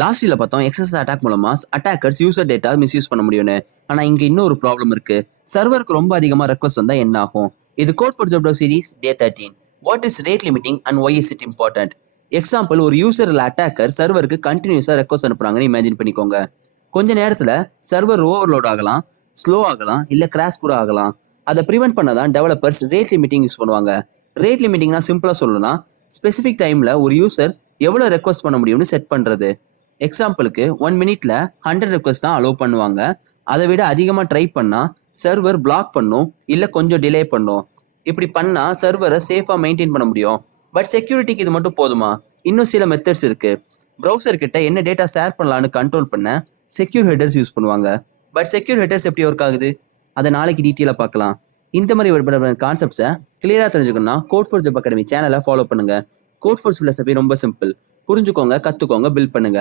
Last வீடியோல பார்த்தோம் excess attack மூலமா அட்டாக்கர்ஸ் யூசர் டேட்டா மிஸ்யூஸ் பண்ண முடியும்னு. ஆனா இங்க இன்னொரு ப்ராப்ளம் இருக்கு. சர்வருக்கு ரொம்ப அதிகமா ரெக்வஸ்ட் வந்தா என்ன ஆகும்? இது code for job series day 13. What is rate limiting and why is it important? Example, ஒரு யூசர் இல்ல அட்டாக்கர் சர்வருக்கு கண்டினியூஸா ரெக்வஸ்ட் அனுப்புறாங்கன்னு இமேஜின் பண்ணிக்கோங்க. கொஞ்ச நேரத்துல சர்வர் ஓவர்லோட் ஆகலாம், ஸ்லோ ஆகலாம், இல்ல கிராஷ் கூட ஆகலாம். அதை ப்ரிவென்ட் பண்ண தான் டெவலப்பர்ஸ் ரேட் லிமிட்டிங் யூஸ் பண்ணுவாங்க. ரேட் லிமிட்டிங்னா சிம்பிளா சொல்லணும்னா ஸ்பெசிஃபிக் டைம்ல ஒரு யூசர் எவ்வளவு ரெக்வஸ்ட் பண்ண முடியும்னு செட் பண்றது. எக்ஸாம்பிளுக்கு 1 மினிட்ல 100 ரெக்வஸ்ட் தான் அலோவ் பண்ணுவாங்க. அதை விட அதிகமா ட்ரை பண்ணா சர்வர் பிளாக் பண்ணும், இல்ல கொஞ்சம் டிலே பண்ணும். இப்படி பண்ணா சர்வரை சேஃபா மெயின்டைன் பண்ண முடியும். பட் செக்யூரிட்டிக்கு இது மட்டும் போதுமா? இன்னும் சில மெத்தட்ஸ் இருக்கு. ப்ரௌசர் கிட்ட என்ன டேட்டா ஷேர் பண்ணலான்னு கண்ட்ரோல் பண்ண செக்யூர் ஹெடர்ஸ் யூஸ் பண்ணுவாங்க. பட் செக்யூர் ஹெடர்ஸ் எப்படி ஒர்க் ஆகுது? அதை நாளைக்கு டீட்டெயிலாக பார்க்கலாம். இந்த மாதிரி கான்செப்ட்ஸை கிளியரா தெரிஞ்சுக்கணும்னா கோட் ஃபார் ஜாப் அகாடமி சேனலை ஃபாலோ பண்ணுங்க. கோட் ஃபார் ஃபிலோசபி ரொம்ப சிம்பிள். புரிஞ்சுக்கோங்க, கத்துக்கோங்க, பில்ட் பண்ணுங்க.